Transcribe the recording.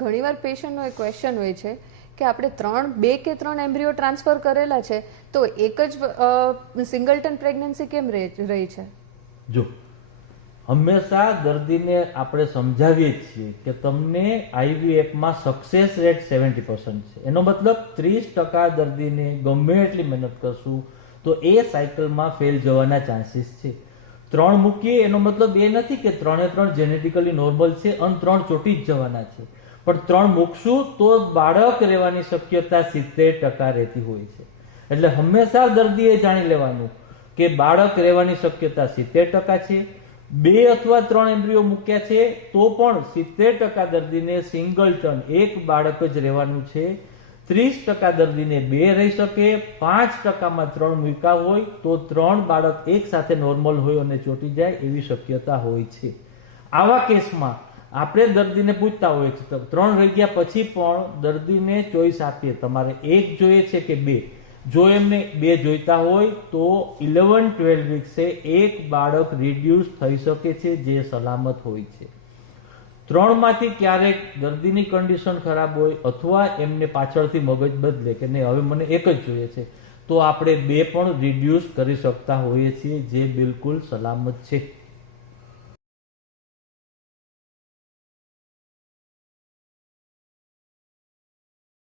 ઘણીવાર પેશન્ટનો એક ક્વેશ્ચન હોય છે કે આપણે બે કે ત્રણ એમ્બ્રિયો ટ્રાન્સફર કરેલા છે તો એક જ સિંગલટન પ્રેગ્નન્સી કેમ રહી છે? જો હંમેશા દર્દીને આપણે સમજાવીએ છીએ કે તમને આઈવીએફમાં સક્સેસ રેટ 70% છે. એનો મતલબ 30% દર્દીને ગમે એટલી મહેનત કરશું તો એ સાયકલમાં ફેલ જવાના ચાન્સીસ છે. 3 મૂકીએ એનો મતલબ એ નથી કે 3 જેનેટિકલી નોર્મલ છે અને 3 ચોટી જ જવાના છે, પણ 3 મૂકશું તો બાળક રહેવાની શક્યતા 70% રહેતી હોય છે. એટલે હંમેશા દર્દીએ જાણી લેવાનું કે બાળક રહેવાની શક્યતા 70% છે. 2 અથવા 3 એમ્બ્રિયો મૂક્યા છે તો પણ 70% દર્દીને સિંગલટન એક બાળક જ રહેવાનું છે. 30% દર્દીને 2 રહી શકે. 5%માં 3 મૂક્યા હોય તો 3 બાળક એક સાથે નોર્મલ હોય અને ચોટી જાય એવી શક્યતા હોય છે. આવા કેસમાં આપણે દર્દીને પૂછતા હોઈએ છીએ, 3 રહી ગયા પછી પણ દર્દીને ચોઈસ આપીએ, તમારે 1 જોઈએ છે કે 2? જો એમને 2 જોઈતા હોય તો 11-12 વીક્સે એક બાળક રિડ્યુસ થઈ શકે છે, જે સલામત હોય છે. 3 માંથી ક્યારેક દર્દીની કન્ડિશન ખરાબ હોય અથવા એમને પાછળથી મગજ બદલે કે નહીં હવે મને એક જ જોઈએ છે, તો આપણે 2 પણ રિડ્યુસ કરી શકતા હોઈએ છીએ, જે બિલકુલ સલામત છે.